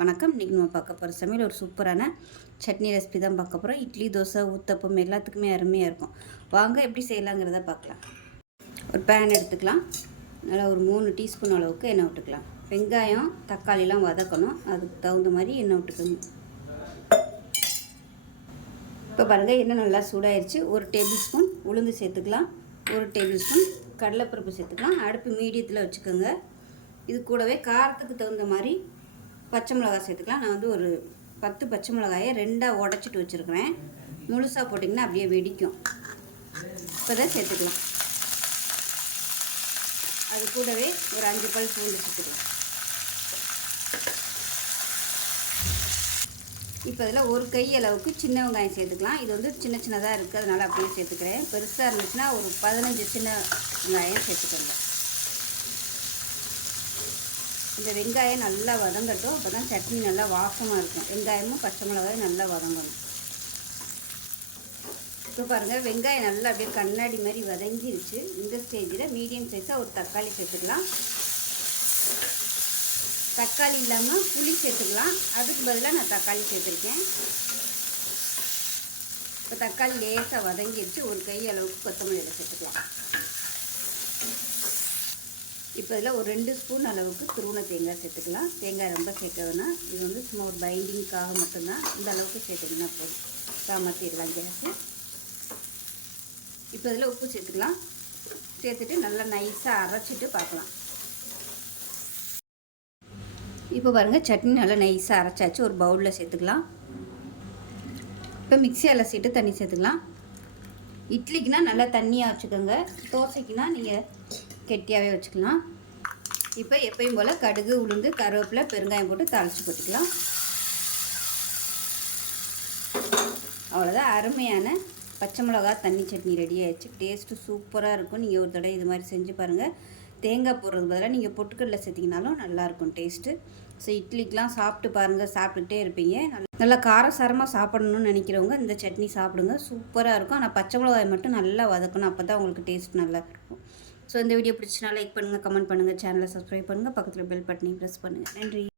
வணக்கம். இன்றைக்கி நம்ம பார்க்க போகிற சமையல் ஒரு சூப்பரான சட்னி ரெசிபி தான் பார்க்க போகிறோம். இட்லி, தோசை, ஊத்தப்பம் எல்லாத்துக்குமே அருமையாக இருக்கும். வாங்க எப்படி செய்யலாங்கிறத பார்க்கலாம். ஒரு பேன் எடுத்துக்கலாம். நல்லா ஒரு 3 டீஸ்பூன் அளவுக்கு எண்ணெய் விட்டுக்கலாம். வெங்காயம், தக்காளிலாம் வதக்கணும். அதுக்கு தகுந்த மாதிரி எண்ணெய் விட்டுக்கணும். இப்போ பாருங்கள், எண்ணெய் நல்லா சூடாயிருச்சு. 1 டேபிள் ஸ்பூன் உளுந்து சேர்த்துக்கலாம். 1 டேபிள் ஸ்பூன் கடலைப்பருப்பு சேர்த்துக்கலாம். அடுப்பு மீடியத்தில் வச்சுக்கோங்க. இது கூடவே காரத்துக்கு தகுந்த மாதிரி பச்சை மிளகாய் சேர்த்துக்கலாம். நான் ஒரு 10 பச்சை மிளகாயை 2ஆக உடச்சிட்டு வச்சுருக்கிறேன். முழுசாக போட்டிங்கன்னா அப்படியே வெடிக்கும். இப்போ தான் சேர்த்துக்கலாம். அது கூடவே ஒரு 5 பல் பூண்டு சேர்த்துக்கலாம். இப்போ இதில் ஒரு கை அளவுக்கு சின்ன வெங்காயம் சேர்த்துக்கலாம். இது சின்ன சின்னதாக இருக்குது, அதனால் அப்படியே சேர்த்துக்கிறேன். பெருசாக இருந்துச்சுன்னா ஒரு 15 சின்ன வெங்காயம் சேர்த்துக்கோங்க. இந்த வெங்காயம் நல்லா வதங்கட்டும். அப்போ தான் சட்னி நல்லா வாசமாக இருக்கும். வெங்காயமும் பச்சை மிளகாயும் நல்லா வதங்கணும். இப்போ பாருங்கள், வெங்காயம் நல்லா அப்படியே கண்ணாடி மாதிரி வதங்கிருச்சு. இந்த ஸ்டேஜில் மீடியம் சைஸாக ஒரு தக்காளி சேர்த்துக்கலாம். தக்காளி இல்லாமல் புளி சேர்த்துக்கலாம். அதுக்கு பதிலாக நான் தக்காளி சேர்த்துருக்கேன். இப்போ தக்காளி லேசாக வதங்கிருச்சு. ஒரு கை அளவுக்கு கொத்தமல்லி சேர்த்துக்கலாம். இப்போ இதில் ஒரு 2 ஸ்பூன் அளவுக்கு துருவன தேங்காய் சேர்த்துக்கலாம். தேங்காய் ரொம்ப சேர்க்க வேணாம். இது சும்மா ஒரு பைண்டிங்காக மட்டும்தான். இந்த அளவுக்கு சேர்த்துக்கிங்கன்னா போதும். காமத்திடலாம் கேஸு. இப்போ இதில் உப்பு சேர்த்துக்கலாம். சேர்த்துட்டு நல்லா நைஸாக அரைச்சிட்டு பார்க்கலாம். இப்போ பாருங்கள், சட்னி நல்லா நைஸாக அரைச்சாச்சு. ஒரு பவுலில் சேர்த்துக்கலாம். இப்போ மிக்ஸி அலசிட்டு தண்ணி சேர்த்துக்கலாம். இட்லிக்குனா நல்லா தண்ணியாக வச்சுக்கோங்க. தோசைக்குனா நீங்கள் கெட்டியாகவே வச்சுக்கலாம். இப்போ எப்பயும் போல் கடுகு, உளுந்து, கருவேப்பிலை, பெருங்காயம் போட்டு தாளித்து போட்டுக்கலாம். அவ்வளோதான், அருமையான பச்சை மிளகா தண்ணி சட்னி ரெடி ஆகிடுச்சு. டேஸ்ட்டு சூப்பராக இருக்கும். நீங்கள் ஒரு தடவை இது மாதிரி செஞ்சு பாருங்கள். தேங்காய் போடுறது பதிலாக நீங்கள் பொட்டுக்கடலை சேர்த்திங்கனாலும் நல்லாயிருக்கும் டேஸ்ட்டு. ஸோ இட்லிக்கெலாம் சாப்பிட்டு பாருங்கள், சாப்பிட்டுக்கிட்டே இருப்பீங்க. நல்லா காரசாரமாக சாப்பிடணும்னு நினைக்கிறவங்க இந்த சட்னி சாப்பிடுங்க. சூப்பராக இருக்கும். ஆனால் பச்சை மிளகாய் மட்டும் நல்லா வதக்கணும். அப்போ தான் உங்களுக்கு டேஸ்ட் நல்லா இருக்கும். ஸோ இந்த வீடியோ பிடிச்சினா லைக் பண்ணுங்கள், கமெண்ட் பண்ணுங்கள், சேனலை சப்ஸ்கிரைப் பண்ணுங்கள், பக்கத்தில் பெல் பட்டனையும் ப்ரெஸ் பண்ணுங்கள். நன்றி.